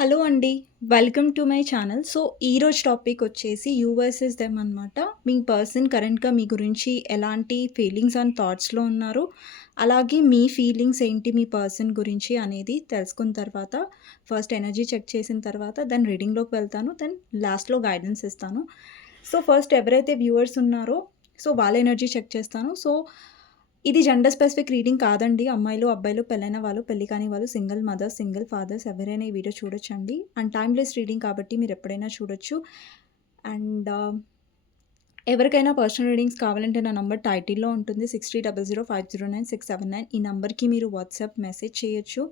Hello అండి. Welcome to my channel. So, ఈరోజు topic వచ్చేసి యూ వర్సెస్ దెమ్ అనమాట. మీ పర్సన్ కరెంట్‌గా మీ గురించి ఎలాంటి ఫీలింగ్స్ అండ్ థాట్స్‌లో ఉన్నారు, అలాగే మీ ఫీలింగ్స్ ఏంటి మీ పర్సన్ గురించి అనేది తెలుసుకున్న తర్వాత, ఫస్ట్ ఎనర్జీ చెక్ చేసిన తర్వాత దెన్ రీడింగ్‌లోకి వెళ్తాను. దెన్ లాస్ట్‌లో గైడెన్స్ ఇస్తాను. సో, ఫస్ట్ ఎవరైతే వ్యూవర్స్ ఉన్నారో వాళ్ళ ఎనర్జీ చెక్ చేస్తాను. సో, ఇది జెండర్ స్పెసిఫిక్ రీడింగ్ కాదండి. అమ్మాయిలు, అబ్బాయిలు, పెళ్ళైన వాళ్ళు, పెళ్లి కాని వాళ్ళు, సింగిల్ మదర్స్, సింగిల్ ఫాదర్స్ ఎవరైనా ఈ వీడియో చూడొచ్చండి. అండ్ టైమ్‌లెస్ రీడింగ్ కాబట్టి మీరెప్పుడైనా చూడొచ్చు. అండ్ ఎవరికైనా పర్సనల్ రీడింగ్స్ కావాలంటే నా నంబర్ టైటిల్‌లో ఉంటుంది. 6300509679 ఈ నంబర్‌కి మీరు వాట్సాప్ మెసేజ్ చేయొచ్చు.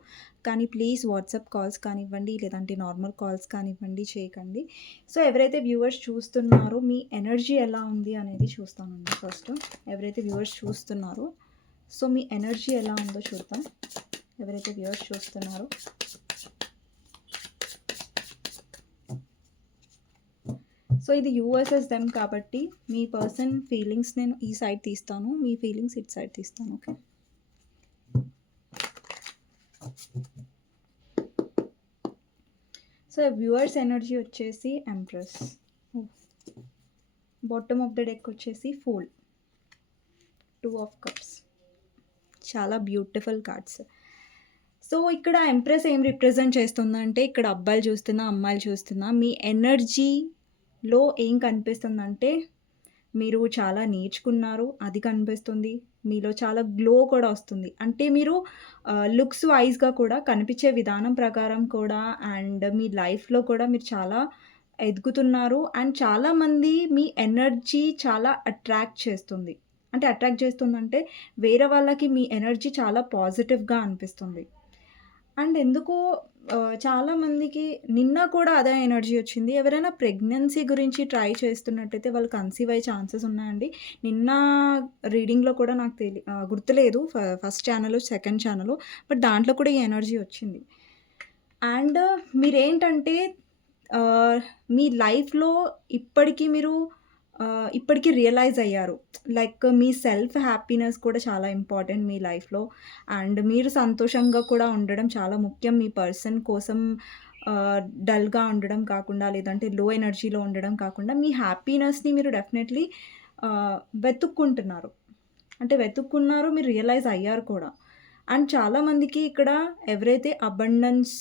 కానీ ప్లీజ్ వాట్సాప్ కాల్స్ కానివ్వండి, లేదంటే నార్మల్ కాల్స్ కానివ్వండి చేయకండి. సో, ఎవరైతే వ్యూవర్స్ చూస్తున్నారో మీ ఎనర్జీ ఎలా ఉంది అనేది చూస్తానండి ఫస్ట్. ఎవరైతే వ్యూవర్స్ చూస్తున్నారో మీ ఎనర్జీ ఎలా ఉందో చూద్దాం. ఎవరైతే వ్యూవర్స్ చూస్తున్నారో సో, ఇది యూ వర్సెస్ దెమ్ కాబట్టి మీ పర్సన్ ఫీలింగ్స్ నేను ఈ సైడ్ తీస్తాను. మీ ఫీలింగ్స్ ఇటు సైడ్ తీస్తాను. ఓకే. సో, వ్యూవర్స్ ఎనర్జీ వచ్చేసి empress. Bottom of the deck వచ్చేసి ఫూల్. 2 of cups. చాలా బ్యూటిఫుల్ కార్డ్స్. సో, ఇక్కడ ఎంప్రెస్ ఏం రిప్రజెంట్ చేస్తుందంటే, ఇక్కడ అబ్బాయిలు చూస్తున్నా, అమ్మాయిలు చూస్తున్నా మీ ఎనర్జీలో ఏం కనిపిస్తుందంటే, మీరు చాలా నేర్చుకున్నారు అది కనిపిస్తుంది. మీలో చాలా గ్లో కూడా వస్తుంది. అంటే మీరు లుక్స్ వైస్‌గా కూడా కనిపించే విధానం ప్రకారం కూడా అండ్ మీ లైఫ్‌లో కూడా మీరు చాలా ఎదుగుతున్నారు. అండ్ చాలామంది మీ ఎనర్జీ చాలా అట్రాక్ట్ చేస్తుంది. అంటే అట్రాక్ట్ చేస్తుందంటే వేరే వాళ్ళకి మీ ఎనర్జీ చాలా పాజిటివ్‌గా అనిపిస్తుంది. అండ్ ఎందుకో చాలామందికి నిన్న కూడా అదే ఎనర్జీ వచ్చింది. ఎవరైనా ప్రెగ్నెన్సీ గురించి ట్రై చేస్తున్నట్టయితే వాళ్ళు కన్సీవ్ అయ్యే ఛాన్సెస్ ఉన్నాయండి. నిన్న రీడింగ్‌లో కూడా నాకు గుర్తులేదు ఫస్ట్ ఛానలో, సెకండ్ ఛానలో. బట్ దాంట్లో కూడా ఈ ఎనర్జీ వచ్చింది. అండ్ మీరేంటంటే మీ లైఫ్‌లో ఇప్పటికి మీరు ఇప్పటికి రియలైజ్ అయ్యారు. లైక్ మీ సెల్ఫ్ హ్యాపీనెస్ కూడా చాలా ఇంపార్టెంట్ మీ లైఫ్‌లో. అండ్ మీరు సంతోషంగా కూడా ఉండడం చాలా ముఖ్యం. మీ పర్సన్ కోసం డల్‌గా ఉండడం కాకుండా, లేదంటే లో ఎనర్జీలో ఉండడం కాకుండా, మీ హ్యాపీనెస్‌ని మీరు డెఫినెట్‌లీ వెతుక్కుంటున్నారు. అంటే వెతుక్కున్నారు, మీరు రియలైజ్ అయ్యారు కూడా. అండ్ చాలామందికి ఇక్కడ ఎవరైతే అబండెన్స్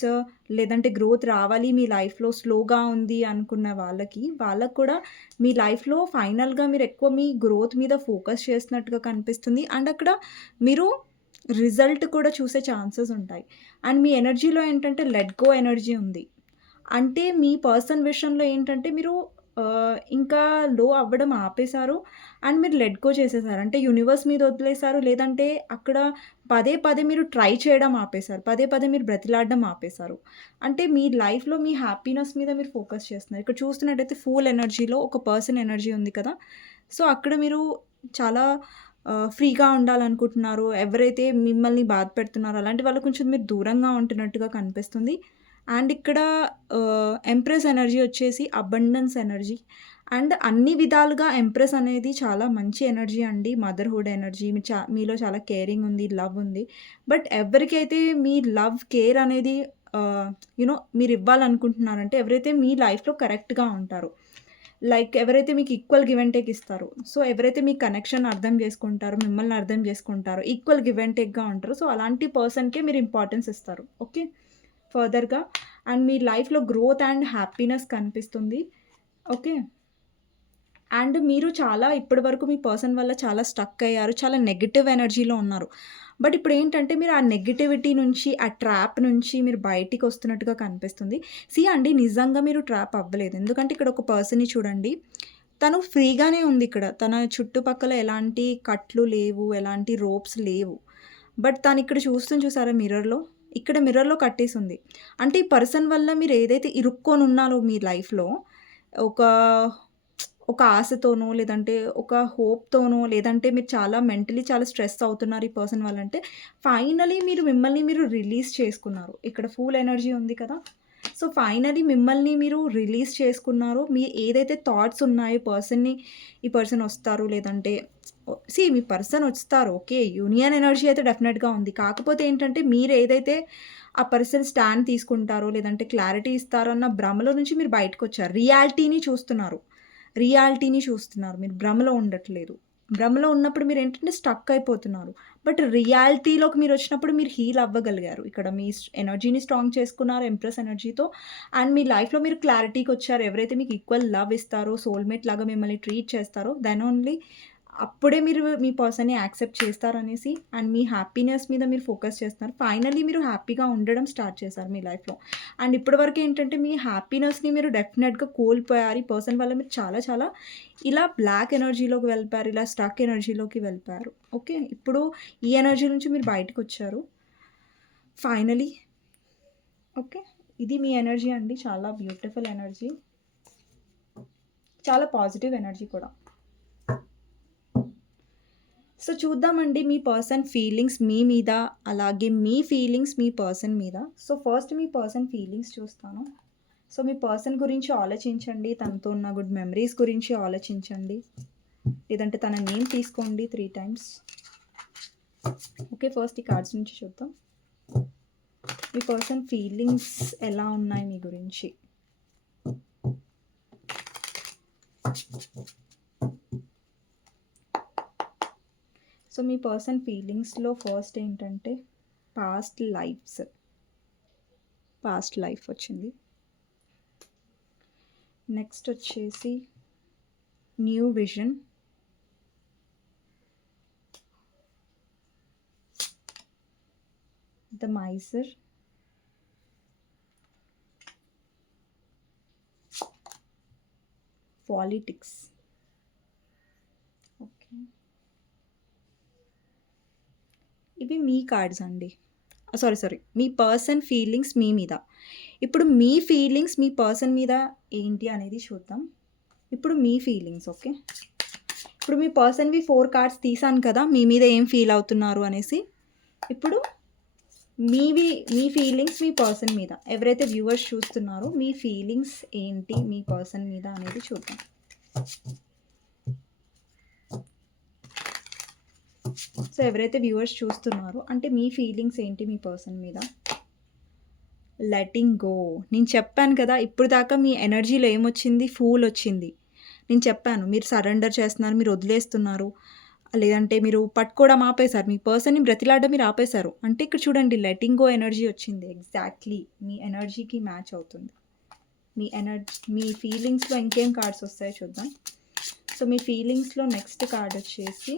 లేదంటే గ్రోత్ రావాలి మీ లైఫ్‌లో స్లోగా ఉంది అనుకున్న వాళ్ళకి కూడా మీ లైఫ్‌లో ఫైనల్‌గా మీరు ఎక్కువ మీ గ్రోత్ మీద ఫోకస్ చేస్తున్నట్టుగా కనిపిస్తుంది. అండ్ అక్కడ మీరు రిజల్ట్ కూడా చూసే ఛాన్సెస్ ఉంటాయి. అండ్ మీ ఎనర్జీలో ఏంటంటే లెట్ గో ఎనర్జీ ఉంది. అంటే మీ పర్సన్ విషయంలో ఏంటంటే మీరు ఇంకా లో అవ్వడం ఆపేశారు. అండ్ మీరు లెట్ గో చేసేసారు. అంటే యూనివర్స్ మీద వదిలేసారు. లేదంటే అక్కడ పదే పదే మీరు ట్రై చేయడం ఆపేశారు. పదే పదే మీరు బ్రతిలాడడం ఆపేశారు. అంటే మీ లైఫ్‌లో మీ హ్యాపీనెస్ మీద మీరు ఫోకస్ చేస్తున్నారు. ఇక్కడ చూస్తున్నట్టయితే ఫూల్ ఎనర్జీలో ఒక పర్సన్ ఎనర్జీ ఉంది కదా! సో, అక్కడ మీరు చాలా ఫ్రీగా ఉండాలనుకుంటున్నారు. ఎవరైతే మిమ్మల్ని బాధ పెడుతున్నారో అలాంటి వాళ్ళకి కొంచెం మీరు దూరంగా ఉంటున్నట్టుగా కనిపిస్తుంది. అండ్ ఇక్కడ ఎంప్రెస్ ఎనర్జీ వచ్చేసి అబండెన్స్ ఎనర్జీ. అండ్ అన్ని విధాలుగా ఎంప్రెస్ అనేది చాలా మంచి ఎనర్జీ అండి. మదర్‌హుడ్ ఎనర్జీ మీలో చాలా కేరింగ్ ఉంది, లవ్ ఉంది. బట్ ఎవరికైతే మీ లవ్, కేర్ అనేది మీరు ఇవ్వాలనుకుంటున్నారంటే ఎవరైతే మీ లైఫ్‌లో కరెక్ట్‌గా ఉంటారో. లైక్ ఎవరైతే మీకు ఈక్వల్ గివ్ అండ్ టేక్ ఇస్తారో. సో, ఎవరైతే మీ కనెక్షన్ అర్థం చేసుకుంటారో, మిమ్మల్ని అర్థం చేసుకుంటారో, ఈక్వల్ గివ్ అండ్ టేక్‌గా ఉంటారో. సో, అలాంటి పర్సన్‌కే మీరు ఇంపార్టెన్స్ ఇస్తారు. ఓకే. ఫర్దర్‌గా అండ్ మీ లైఫ్‌లో గ్రోత్ అండ్ హ్యాపీనెస్ కనిపిస్తుంది. ఓకే. అండ్ మీరు చాలా ఇప్పటి వరకు మీ పర్సన్ వల్ల చాలా స్టక్ అయ్యారు. చాలా నెగెటివ్ ఎనర్జీలో ఉన్నారు. బట్ ఇప్పుడేంటంటే మీరు ఆ నెగటివిటీ నుంచి, ఆ ట్రాప్ నుంచి మీరు బయటికొస్తున్నట్టుగా కనిపిస్తుంది. అండి నిజంగా మీరు ట్రాప్ అవ్వలేదు. ఎందుకంటే ఇక్కడ ఒక పర్సన్‌ని చూడండి. తను ఫ్రీగానే ఉంది ఇక్కడ. తన చుట్టుపక్కల ఎలాంటి కట్లు లేవు, ఎలాంటి రోప్స్ లేవు. బట్ తనిక్కడ చూస్తుంది చూసారా మిర్రర్‌లో? ఇక్కడ మిర్రర్‌లో కట్టేసుంది. అంటే ఈ పర్సన్ వల్ల మీరు ఏదైతే ఇరుక్కొనున్నారో మీ లైఫ్‌లో ఒక ఒక ఆశతోనో, లేదంటే ఒక హోప్‌తోనో, లేదంటే మీరు చాలా మెంటలీ చాలా స్ట్రెస్ అవుతున్నారు ఈ పర్సన్ వల్ల అంటే, ఫైనలీ మిమ్మల్ని మీరు రిలీజ్ చేసుకున్నారు. ఇక్కడ ఫూల్ ఎనర్జీ ఉంది కదా! సో, ఫైనలీ మిమ్మల్ని మీరు రిలీజ్ చేసుకున్నారు. మీ ఏదైతే థాట్స్ ఉన్నాయో ఈ పర్సన్ వస్తారు, లేదంటే మీ పర్సన్ వస్తారు. ఓకే. యూనియన్ ఎనర్జీ అయితే డెఫినెట్‌గా ఉంది. కాకపోతే ఏంటంటే మీరు ఏదైతే ఆ పర్సన్ స్టాండ్ తీసుకుంటారో, లేదంటే క్లారిటీ ఇస్తారో అన్న భ్రమలో నుంచి మీరు బయటకొచ్చారు. రియాలిటీని చూస్తున్నారు. మీరు భ్రమలో ఉండట్లేదు. భ్రమలో ఉన్నప్పుడు మీరేంటంటే స్టక్ అయిపోతున్నారు. బట్ రియాలిటీలోకి మీరొచ్చినప్పుడు మీరు హీల్ అవ్వగలిగారు. ఇక్కడ మీ ఎనర్జీని స్ట్రాంగ్ చేసుకున్నారు ఎంప్రెస్ ఎనర్జీతో. అండ్ మీ లైఫ్‌లో మీరు క్లారిటీకొచ్చారు. ఎవరైతే మీకు ఈక్వల్ లవ్ ఇస్తారో, సోల్‌మేట్ లాగా మిమ్మల్ని ట్రీట్ చేస్తారో దెన్ ఓన్లీ అప్పుడే మీరు మీ పర్సన్‌ని యాక్సెప్ట్ చేస్తారనేసి అండ్ మీ హ్యాపీనెస్ మీద మీరు ఫోకస్ చేస్తున్నారు. ఫైనల్లీ మీరు హ్యాపీగా ఉండడం స్టార్ట్ చేశారు మీ లైఫ్‌లో. అండ్ ఇప్పటివరకు ఏంటంటే మీ హ్యాపీనెస్‌ని మీరు డెఫినెట్‌గా కోల్పోయారు. ఈ పర్సన్ వల్ల మీరు చాలా చాలా ఇలా బ్లాక్ ఎనర్జీలోకి వెళ్ళిపోయారు. ఇలా స్టక్ ఎనర్జీలోకి వెళ్ళిపోయారు. ఓకే. ఇప్పుడు ఈ ఎనర్జీ నుంచి మీరు బయటకొచ్చారు. Finally okay. ఇది మీ ఎనర్జీ అండి. చాలా బ్యూటిఫుల్ ఎనర్జీ. చాలా పాజిటివ్ ఎనర్జీ కూడా. సో చూద్దామండి మీ పర్సన్ ఫీలింగ్స్ మీ మీద, అలాగే మీ ఫీలింగ్స్ మీ పర్సన్ మీద. సో ఫస్ట్ మీ పర్సన్ ఫీలింగ్స్ చూస్తాను. సో మీ పర్సన్ గురించి ఆలోచించండి. తనతో ఉన్న గుడ్ మెమరీస్ గురించి ఆలోచించండి. లేదంటే తన నేమ్ తీసుకోండి 3 టైమ్స్. ఓకే. ఫస్ట్ ఈ కార్డ్స్ నుంచి చూద్దాం. మీ పర్సన్ ఫీలింగ్స్ ఎలా ఉన్నాయి మీ గురించి? సో మీ పర్సన్ ఫీలింగ్స్లో ఫస్ట్ ఏంటంటే పాస్ట్ లైఫ్ వచ్చింది. నెక్స్ట్ వచ్చేసి new vision, the miser, politics. Okay. ఇవి మీ కార్డ్స్ అండి. సారీ. మీ పర్సన్ ఫీలింగ్స్ మీ మీద. ఇప్పుడు మీ ఫీలింగ్స్ మీ పర్సన్ మీద ఏంటి అనేది చూద్దాం. ఇప్పుడు మీ ఫీలింగ్స్ ఓకే. ఇప్పుడు మీ పర్సన్‌వి 4 కార్డ్స్ తీసాను కదా! మీ మీద ఏం ఫీల్ అవుతున్నారు అనేసి. ఇప్పుడు మీ ఫీలింగ్స్ మీ పర్సన్ మీద. ఎవరైతే వ్యూవర్స్ చూస్తున్నారో మీ ఫీలింగ్స్ ఏంటి మీ పర్సన్ మీద అనేది చూద్దాం. సో ఎవరైతే వ్యూవర్స్ చూస్తున్నారో అంటే మీ ఫీలింగ్స్ ఏంటి మీ పర్సన్ మీద? Letting go. నేను చెప్పాను కదా! ఇప్పుడు దాకా మీ ఎనర్జీలో ఏమొచ్చింది? ఫూల్ వచ్చింది. నేను చెప్పాను మీరు సరెండర్ చేస్తున్నారు, మీరు వదిలేస్తున్నారు, లేదంటే మీరు పట్టుకోవడం ఆపేశారు. మీ పర్సన్‌ని బ్రతిలాడడం మీరు ఆపేశారు. అంటే ఇక్కడ చూడండి లెట్టింగ్ గో ఎనర్జీ వచ్చింది. ఎగ్జాక్ట్‌లీ మీ ఎనర్జీకి మ్యాచ్ అవుతుంది. మీ ఫీలింగ్స్‌లో ఇంకేం కార్డ్స్ వస్తాయో చూద్దాం. సో మీ ఫీలింగ్స్‌లో నెక్స్ట్ కార్డ్ వచ్చేసి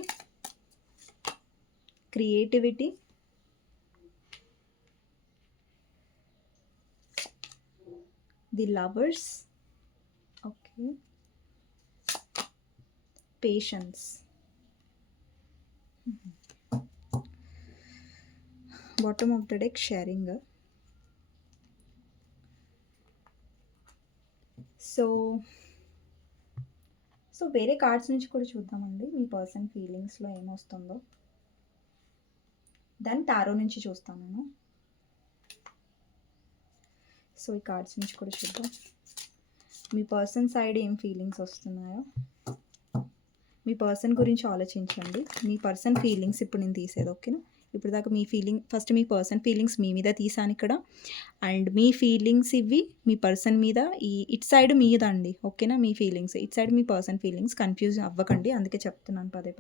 creativity, the lovers, okay, patience, bottom of the deck sharing. So వేరే కార్డ్స్ నుంచి కూడా చూద్దామండి మీ పర్సన్ ఫీలింగ్స్లో ఏమొస్తుందో. దాన్ని టారో నుంచి చూస్తాను నేను. సో ఈ కార్డ్స్ నుంచి కూడా చూద్దాం మీ పర్సన్ సైడ్ ఏం ఫీలింగ్స్ వస్తున్నాయో. మీ పర్సన్ గురించి ఆలోచించండి. మీ పర్సన్ ఫీలింగ్స్ ఇప్పుడు నేను తీసేది ఓకేనా. ఇప్పుడు దాకా ఫస్ట్ మీ పర్సన్ ఫీలింగ్స్ మీ మీద తీసాను ఇక్కడ. అండ్ మీ ఫీలింగ్స్ ఇవి మీ పర్సన్ మీద, ఇటు సైడ్ మీద అండి ఓకేనా. మీ ఫీలింగ్స్ ఇటు సైడ్ మీ పర్సన్ ఫీలింగ్స్. కన్ఫ్యూజ్ అవ్వకండి, అందుకే చెప్తున్నాను పదే.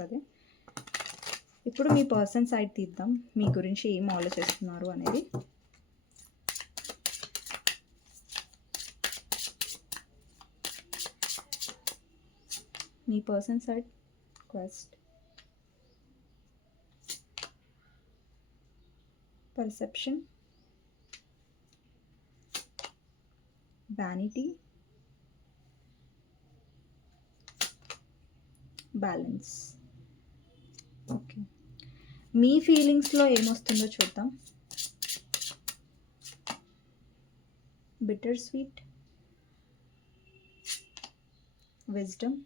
ఇప్పుడు మీ పర్సన్ సైడ్ తీద్దాం, మీ గురించి ఏం ఆలోచిస్తున్నారు అనేది. మీ person side quest, perception, vanity, balance. Okay. మీ ఫీలింగ్స్లో ఏమొస్తుందో చూద్దాం. బిటర్ స్వీట్, విజ్డమ్,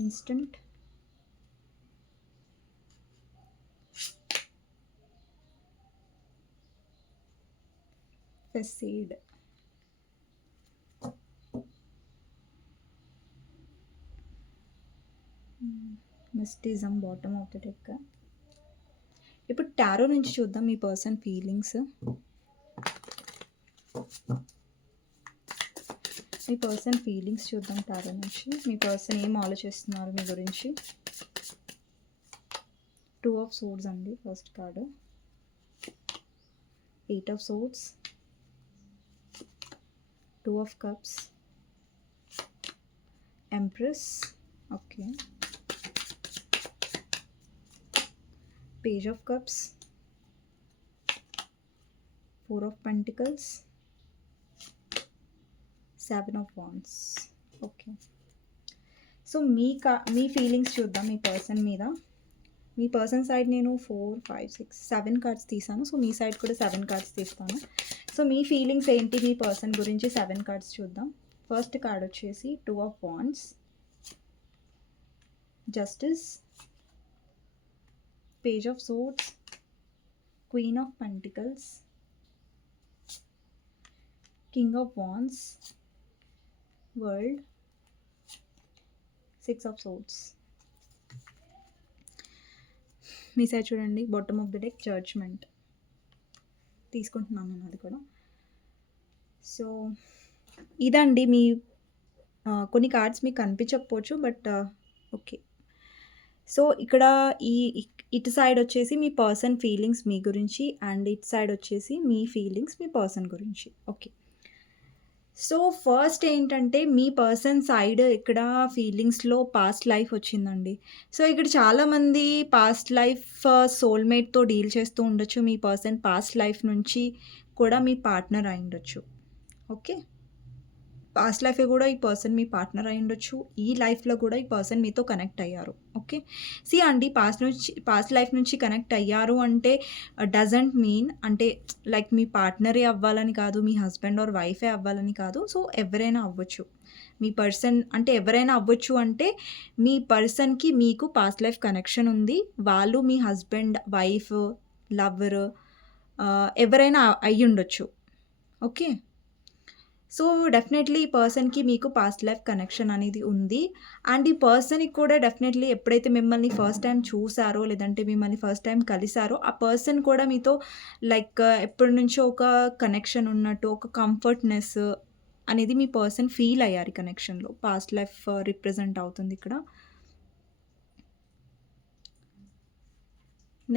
ఇన్స్టంట్, ఫెసీడ్. Mysticism bottom of the deck. ఇప్పుడు టారో నుంచి చూద్దాం మీ పర్సన్ ఫీలింగ్స్. మీ పర్సన్ ఫీలింగ్స్ చూద్దాం టారో నుంచి. మీ పర్సన్ ఏం ఆలోచిస్తున్నారు మీ గురించి. 2 ఆఫ్ సోర్డ్స్ అండి first card. 8 of swords, 2 of cups, empress, okay, page of cups, 4 of pentacles, 7 of wands, okay. So me feelings చూద్దాం మీ పర్సన్ మీద. మీ పర్సన్ సైడ్ నేను 4, 5, 6, 7 కార్డ్స్ తీసాను. సో మీ సైడ్ కూడా 7 కార్డ్స్ తీస్తాను. సో మీ ఫీలింగ్స్ ఏంటి మీ పర్సన్ గురించి 7 కార్డ్స్ చూద్దాం. ఫస్ట్ కార్డ్ వచ్చేసి 2 of wands, justice, page of swords, queen of pentacles, king of wands, world, 6 of swords. మీ సైడ్ చూడండి bottom of the deck judgement తీసుకుంటున్నాను నేను అది కూడా. సో ఇదండి మీ కొన్ని కార్డ్స్ మీకు కనిపించకపోవచ్చు బట్ ఓకే. సో ఇక్కడ ఇటు సైడ్ వచ్చేసి మీ పర్సన్ ఫీలింగ్స్ మీ గురించి అండ్ ఇటు సైడ్ వచ్చేసి మీ ఫీలింగ్స్ మీ పర్సన్ గురించి, ఓకే. సో ఫస్ట్ ఏంటంటే మీ పర్సన్ సైడ్ ఇక్కడ ఫీలింగ్స్లో పాస్ట్ లైఫ్ వచ్చిందండి. సో ఇక్కడ చాలామంది పాస్ట్ లైఫ్ సోల్మేట్తో డీల్ చేస్తూ ఉండొచ్చు. మీ పర్సన్ పాస్ట్ లైఫ్ నుంచి కూడా మీ పార్ట్నర్ అయి ఉండొచ్చు, ఓకే. పాస్ట్ లైఫే కూడా ఈ పర్సన్ మీ పార్ట్నర్ అయి ఉండొచ్చు. ఈ లైఫ్లో కూడా ఈ పర్సన్ మీతో కనెక్ట్ అయ్యారు, ఓకే. అండి పాస్ట్ లైఫ్ నుంచి కనెక్ట్ అయ్యారు అంటే డజంట్ మీన్ అంటే లైక్ మీ పార్ట్నరే అవ్వాలని కాదు, మీ హస్బెండ్ ఆర్ వైఫే అవ్వాలని కాదు. సో ఎవరైనా అవ్వచ్చు. మీ పర్సన్ అంటే ఎవరైనా అవ్వచ్చు అంటే మీ పర్సన్కి మీకు పాస్ట్ లైఫ్ కనెక్షన్ ఉంది. వాళ్ళు మీ హస్బెండ్, వైఫ్, లవర్ ఎవరైనా అయ్యి ఉండొచ్చు, ఓకే. సో డెఫినెట్లీ ఈ పర్సన్కి మీకు పాస్ట్ లైఫ్ కనెక్షన్ అనేది ఉంది. అండ్ ఈ పర్సన్కి కూడా డెఫినెట్లీ ఎప్పుడైతే మిమ్మల్ని ఫస్ట్ టైం చూసారో లేదంటే మిమ్మల్ని ఫస్ట్ టైం కలిసారో ఆ పర్సన్ కూడా మీతో లైక్ ఎప్పటి నుంచో ఒక కనెక్షన్ ఉన్నట్టు, ఒక కంఫర్ట్నెస్ అనేది మీ పర్సన్ ఫీల్ అయ్యారు ఈ కనెక్షన్లో. పాస్ట్ లైఫ్ రిప్రజెంట్ అవుతుంది ఇక్కడ.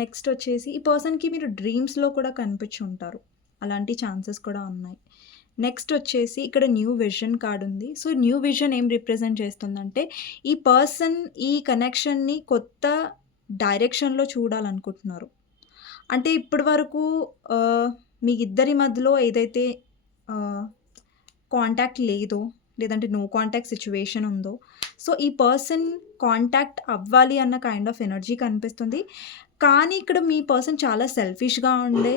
నెక్స్ట్ వచ్చేసి ఈ పర్సన్కి మీరు డ్రీమ్స్లో కూడా కనిపించి ఉంటారు. అలాంటి ఛాన్సెస్ కూడా ఉన్నాయి. నెక్స్ట్ వచ్చేసి ఇక్కడ న్యూ విజన్ కార్డ్ ఉంది. సో న్యూ విజన్ ఏం రిప్రజెంట్ చేస్తుందంటే ఈ పర్సన్ ఈ కనెక్షన్ని కొత్త డైరెక్షన్లో చూడాలనుకుంటున్నారు. అంటే ఇప్పటి వరకు మీ ఇద్దరి మధ్యలో ఏదైతే కాంటాక్ట్ లేదో లేదంటే నో కాంటాక్ట్ సిచ్యువేషన్ ఉందో, సో ఈ పర్సన్ కాంటాక్ట్ అవ్వాలి అన్న కైండ్ ఆఫ్ ఎనర్జీ కనిపిస్తుంది. కానీ ఇక్కడ మీ పర్సన్ చాలా సెల్ఫిష్గా ఉండే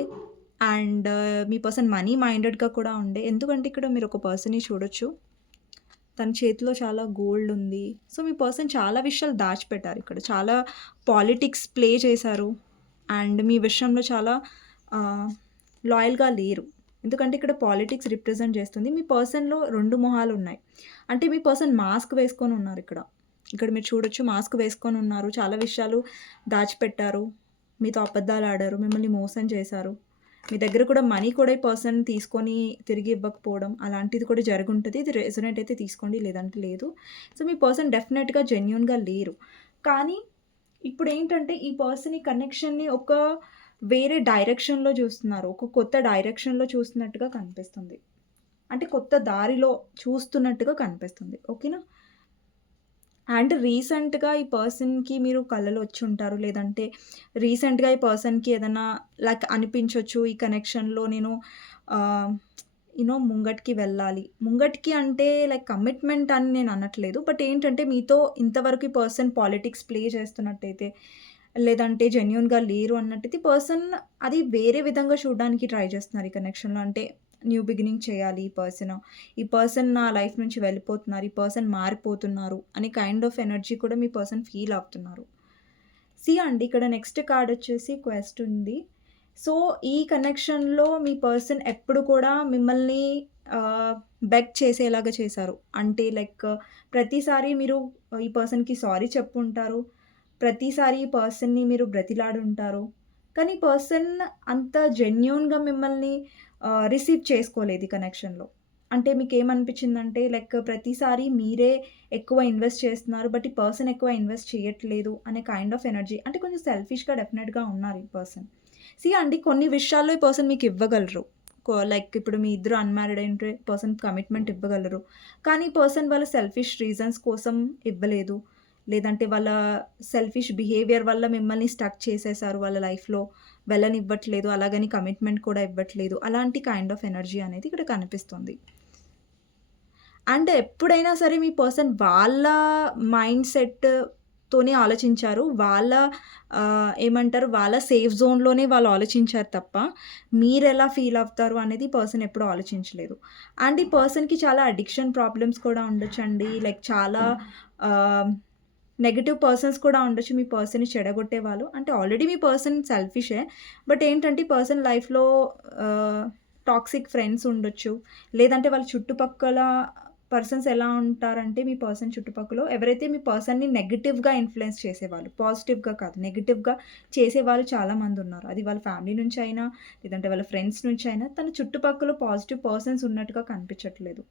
అండ్ మీ పర్సన్ మనీ మైండెడ్గా కూడా ఉండే. ఎందుకంటే ఇక్కడ మీరు ఒక పర్సన్ని చూడొచ్చు, తన చేతిలో చాలా గోల్డ్ ఉంది. సో మీ పర్సన్ చాలా విషయాలు దాచిపెట్టారు. ఇక్కడ చాలా పాలిటిక్స్ ప్లే చేశారు అండ్ మీ విషయంలో చాలా లాయల్గా లేరు. ఎందుకంటే ఇక్కడ పాలిటిక్స్ రిప్రజెంట్ చేస్తుంది. మీ పర్సన్లో 2 మొహాలు ఉన్నాయి. అంటే మీ పర్సన్ మాస్క్ వేసుకొని ఉన్నారు. ఇక్కడ మీరు చూడొచ్చు మాస్క్ వేసుకొని ఉన్నారు. చాలా విషయాలు దాచిపెట్టారు, మీతో అబద్ధాలు ఆడారు, మిమ్మల్ని మోసం చేశారు. మీ దగ్గర కూడా మనీ కూడా ఈ పర్సన్ తీసుకొని తిరిగి ఇవ్వకపోవడం అలాంటిది కూడా జరుగుంటుంది. ఇది రెజొనేట్ అయితే తీసుకోండి, లేదంటే లేదు. సో మీ పర్సన్ డెఫినెట్గా జెన్యూన్గా లేరు. కానీ ఇప్పుడు ఏంటంటే ఈ పర్సన్ ఈ కనెక్షన్ని ఒక వేరే డైరెక్షన్లో చూస్తున్నారు. ఒక కొత్త డైరెక్షన్లో చూస్తున్నట్టుగా కనిపిస్తుంది. అంటే కొత్త దారిలో చూస్తున్నట్టుగా కనిపిస్తుంది, ఓకేనా. అండ్ రీసెంట్గా ఈ పర్సన్కి మీరు కళలు వచ్చి ఉంటారు, లేదంటే రీసెంట్గా ఈ పర్సన్కి ఏదైనా లైక్ అనిపించవచ్చు ఈ కనెక్షన్లో నేను ముంగటికి వెళ్ళాలి. ముంగటికి అంటే లైక్ కమిట్మెంట్ అని నేను అనట్లేదు. బట్ ఏంటంటే మీతో ఇంతవరకు ఈ పర్సన్ పాలిటిక్స్ ప్లే చేస్తున్నట్టయితే లేదంటే జెన్యూన్గా లేరు అన్నట్టయితే ఈ పర్సన్ అది వేరే విధంగా చూడడానికి ట్రై చేస్తున్నారు ఈ కనెక్షన్లో. అంటే న్యూ బిగినింగ్ చేయాలి ఈ పర్సన్ నా లైఫ్ నుంచి వెళ్ళిపోతున్నారు, ఈ పర్సన్ మారిపోతున్నారు అని కైండ్ ఆఫ్ ఎనర్జీ కూడా మీ పర్సన్ ఫీల్ అవుతున్నారు. అండి ఇక్కడ నెక్స్ట్ కార్డ్ వచ్చేసి క్వెస్ట్ ఉంది. సో ఈ కనెక్షన్లో మీ పర్సన్ ఎప్పుడు కూడా మిమ్మల్ని బెగ్ చేసేలాగా చేశారు. అంటే లైక్ ప్రతిసారి మీరు ఈ పర్సన్కి సారీ చెప్పుంటారు. ప్రతిసారి ఈ పర్సన్‌ని మీరు బ్రతిలాడుంటారు. కానీ ఈ పర్సన్ అంత జెన్యూన్‌గా మిమ్మల్ని రిసీవ్ చేసుకోలేదు ఈ కనెక్షన్‌లో. అంటే మీకేమనిపించిందంటే లైక్ ప్రతిసారి మీరే ఎక్కువ ఇన్వెస్ట్ చేస్తున్నారు. బట్ ఈ పర్సన్ ఎక్కువ ఇన్వెస్ట్ చేయట్లేదు అనే కైండ్ ఆఫ్ ఎనర్జీ. అంటే కొంచెం సెల్ఫిష్‌గా డెఫినెట్‌గా ఉన్నారు ఈ పర్సన్. అండి కొన్ని విషయాల్లో ఈ పర్సన్ మీకు ఇవ్వగలరు. లైక్ ఇప్పుడు మీ ఇద్దరు అన్‌మ్యారీడ్ అయ్యుంటే పర్సన్ కమిట్మెంట్ ఇవ్వగలరు. కానీ పర్సన్ వాళ్ళ సెల్ఫిష్ రీజన్స్ కోసం ఇవ్వలేదు. లేదంటే వాళ్ళ సెల్ఫిష్ బిహేవియర్ వల్ల మిమ్మల్ని స్టక్ చేసేసారు వాళ్ళ లైఫ్‌లో. వెళ్ళనివ్వట్లేదు. అలాగని కమిట్మెంట్ కూడా ఇవ్వట్లేదు. అలాంటి కైండ్ ఆఫ్ ఎనర్జీ అనేది ఇక్కడ కనిపిస్తుంది. అండ్ ఎప్పుడైనా సరే మీ పర్సన్ వాళ్ళ మైండ్ సెట్‌తోనే ఆలోచించారు. వాళ్ళ ఏమంటారు వాళ్ళ సేఫ్ జోన్‌లోనే వాళ్ళు ఆలోచించారు తప్ప, మీరెలా ఫీల్ అవుతారు అనేది పర్సన్ ఎప్పుడు ఆలోచించలేదు. అండ్ ఈ పర్సన్‌కి చాలా అడిక్షన్ ప్రాబ్లమ్స్ కూడా ఉండొచ్చండి. లైక్ చాలా ఆహ్, నెగెటివ్ పర్సన్స్ కూడా ఉండొచ్చు మీ పర్సన్‌ని చెడగొట్టేవాళ్ళు. అంటే ఆల్రెడీ మీ పర్సన్ సెల్ఫిషే. బట్ ఏంటంటే ఈ పర్సన్ లైఫ్‌లో ఆహ్, టాక్సిక్ ఫ్రెండ్స్ ఉండొచ్చు. లేదంటే వాళ్ళ చుట్టుపక్కల పర్సన్స్ ఎలా ఉంటారంటే మీ పర్సన్ చుట్టుపక్కల ఎవరైతే మీ పర్సన్‌ని నెగెటివ్‌గా ఇన్‌ఫ్లుయెన్స్ చేసేవాళ్ళు. పాజిటివ్‌గా కాదు. నెగెటివ్‌గా చేసేవాళ్ళు చాలామందున్నారు. అది వాళ్ళ ఫ్యామిలీ నుంచైనా, లేదంటే వాళ్ళ ఫ్రెండ్స్ నుంచైనా తన చుట్టుపక్కల పాజిటివ్ పర్సన్స్ ఉన్నట్టుగా కనిపించట్లేదు.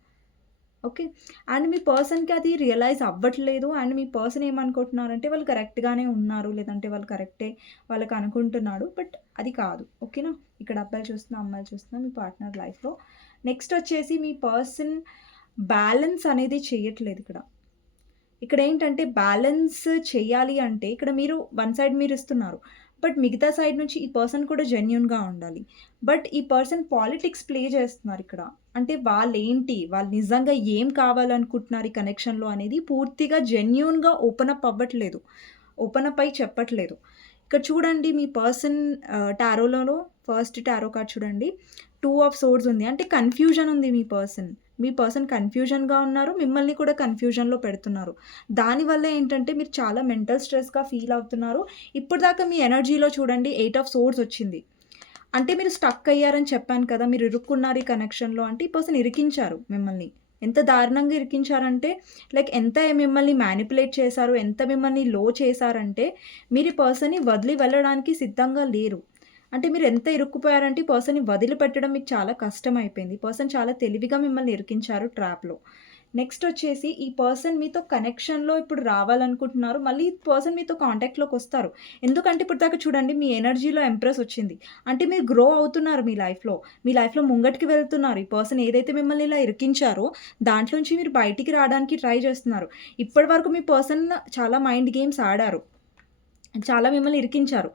ఓకే. అండ్ మీ పర్సన్‌కి అది రియలైజ్ అవ్వట్లేదు. అండ్ మీ పర్సన్ ఏమనుకుంటున్నారంటే వాళ్ళు కరెక్ట్‌గానే ఉన్నారు. లేదంటే వాళ్ళు కరెక్టే వాళ్ళకనుకుంటున్నాడు. బట్ అది కాదు. ఓకేనా? ఇక్కడ అబ్బాయిలు చూస్తున్నా, అమ్మాయిలు చూస్తున్నా మీ పార్ట్నర్ లైఫ్‌లో. నెక్స్ట్ వచ్చేసి మీ పర్సన్ బ్యాలెన్స్ అనేది చెయ్యట్లేదిక్కడ. ఇక్కడేంటంటే బ్యాలెన్స్ చెయ్యాలి అంటే ఇక్కడ మీరు వన్ సైడ్ మీరిస్తున్నారు. బట్ మిగతా సైడ్ నుంచి ఈ పర్సన్ కూడా జెన్యూన్‌గా ఉండాలి. బట్ ఈ పర్సన్ పాలిటిక్స్ ప్లే చేస్తున్నారిక్కడ. అంటే వాళ్ళేంటి? వాళ్ళు నిజంగా ఏం కావాలనుకుంటున్నారు ఈ కనెక్షన్‌లో అనేది పూర్తిగా జెన్యూన్‌గా ఓపెన్ అప్ అవ్వట్లేదు. ఓపెన్ అప్ అయ్యి చెప్పట్లేదు. ఇక్కడ చూడండి మీ పర్సన్ టారోలలో ఫస్ట్ టారో కార్డ్ చూడండి. 2 ఆఫ్ సోర్డ్స్ ఉంది. అంటే కన్‌ఫ్యూజన్ ఉంది మీ పర్సన్. మీ పర్సన్ కన్‌ఫ్యూజన్‌గా ఉన్నారు. మిమ్మల్ని కూడా కన్‌ఫ్యూజన్‌లో పెడుతున్నారు. దానివల్ల ఏంటంటే మీరు చాలా మెంటల్ స్ట్రెస్‌గా ఫీల్ అవుతున్నారు. ఇప్పటిదాకా మీ ఎనర్జీలో చూడండి 8 ఆఫ్ సోర్డ్స్ వచ్చింది. అంటే మీరు స్టక్ అయ్యారని చెప్పాను కదా! మీరు ఇరుక్కున్నారు ఈ కనెక్షన్‌లో అంటే ఈ పర్సన్ ఇరికించారు మిమ్మల్ని. ఎంత దారుణంగా ఇరికించారంటే లైక్ ఎంత మిమ్మల్ని మ్యానిపులేట్ చేశారు, ఎంత మిమ్మల్ని లో చేశారంటే మీరు ఈ పర్సన్‌ని వదిలి వెళ్ళడానికి సిద్ధంగా లేరు. అంటే మీరు ఎంత ఇరుక్కుపోయారంటే ఈ పర్సన్‌ని వదిలిపెట్టడం మీకు చాలా కష్టమైపోయింది. ఈ పర్సన్ చాలా తెలివిగా మిమ్మల్ని ఇరికించారు ట్రాప్‌లో. నెక్స్ట్ వచ్చేసి ఈ పర్సన్ మీతో కనెక్షన్‌లో ఇప్పుడు రావాలనుకుంటున్నారు. మళ్ళీ ఈ పర్సన్ మీతో కాంటాక్ట్‌లోకొస్తారు. ఎందుకంటే ఇప్పటిదాకా చూడండి మీ ఎనర్జీలో ఎంప్రెస్ వచ్చింది. అంటే మీరు గ్రో అవుతున్నారు మీ లైఫ్‌లో. మీ లైఫ్‌లో ముంగటికి వెళ్తున్నారు. ఈ పర్సన్ ఏదైతే మిమ్మల్ని ఇలా ఇరికించారో దాంట్లోంచి మీరు బయటికి రావడానికి ట్రై చేస్తున్నారు. ఇప్పటివరకు మీ పర్సన్ చాలా మైండ్ గేమ్స్ ఆడారు. చాలా మిమ్మల్ని ఇరికించారు.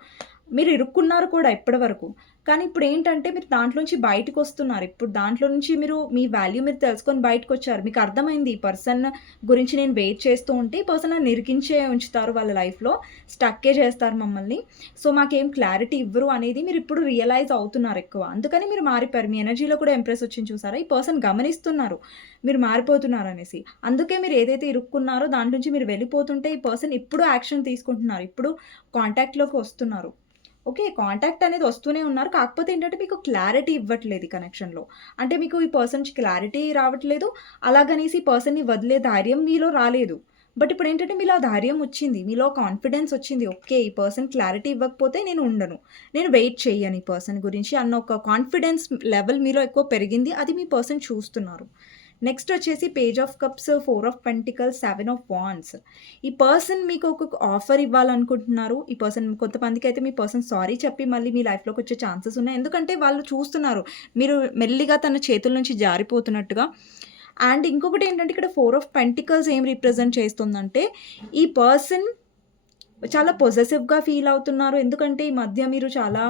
మీరు ఇరుక్కున్నారు కూడా ఇప్పటి వరకు. కానీ ఇప్పుడేంటంటే మీరు దాంట్లోంచి బయటికొస్తున్నారు. ఇప్పుడు దాంట్లో నుంచి మీరు మీ వాల్యూ మీరు తెలుసుకొని బయటకొచ్చారు. మీకు అర్థమైంది ఈ పర్సన్ గురించి నేను వెయిట్ చేస్తూ ఉంటే ఈ పర్సన్ నన్ను ఇరికించే ఉంచుతారు వాళ్ళ లైఫ్‌లో. స్టక్కే చేస్తారు మమ్మల్ని. సో, మాకేం క్లారిటీ ఇవ్వరు అనేది మీరిప్పుడు రియలైజ్ అవుతున్నారు ఎక్కువ. అందుకని మీరు మారిపోయారు. మీ ఎనర్జీలో కూడా ఇంప్రెస్ వచ్చింది చూసారా? ఈ పర్సన్ గమనిస్తున్నారు. మీరు మారిపోతున్నారనేసి. అందుకే మీరు ఏదైతే ఇరుక్కున్నారో దాంట్లో నుంచి మీరు వెళ్ళిపోతుంటే ఈ పర్సన్ ఇప్పుడు యాక్షన్ తీసుకుంటున్నారు. ఇప్పుడు కాంటాక్ట్‌లోకి వస్తున్నారు. ఓకే. కాంటాక్ట్ అనేది వస్తూనే ఉన్నారు. కాకపోతే ఏంటంటే మీకు క్లారిటీ ఇవ్వట్లేదు ఈ కనెక్షన్‌లో. అంటే మీకు ఈ పర్సన్ నుంచి క్లారిటీ రావట్లేదు. అలాగనేసి ఈ పర్సన్‌ని వదిలే ధైర్యం మీలో రాలేదు. బట్ ఇప్పుడేంటంటే మీలో ఆ ధైర్యం వచ్చింది. మీలో కాన్ఫిడెన్స్ వచ్చింది. ఓకే. ఈ పర్సన్ క్లారిటీ ఇవ్వకపోతే నేను ఉండను. నేను వెయిట్ చెయ్యను ఈ పర్సన్ గురించి అన్న ఒక కాన్ఫిడెన్స్ లెవెల్ మీలో ఎక్కువ పెరిగింది. అది మీ పర్సన్ చూస్తున్నారు. నెక్స్ట్ వచ్చేసి page of cups, 4 of pentacles, 7 of wands. ఈ పర్సన్ మీకు ఒక ఆఫర్ ఇవ్వాలనుకుంటున్నారు. ఈ పర్సన్ కొంతమందికైతే మీ పర్సన్ సారీ చెప్పి మళ్ళీ మీ లైఫ్‌లోకి వచ్చే ఛాన్సెస్ ఉన్నాయి. ఎందుకంటే వాళ్ళు చూస్తున్నారు. మీరు మెల్లిగా తన చేతుల నుంచి జారిపోతున్నట్టుగా. అండ్ ఇంకొకటేంటంటే ఇక్కడ 4 ఆఫ్ పెంటికల్స్ ఏం రిప్రజెంట్ చేస్తుందంటే ఈ పర్సన్ చాలా పొసెసివ్‌గా ఫీల్ అవుతున్నారు. ఎందుకంటే ఈ మధ్య మీరు చాలా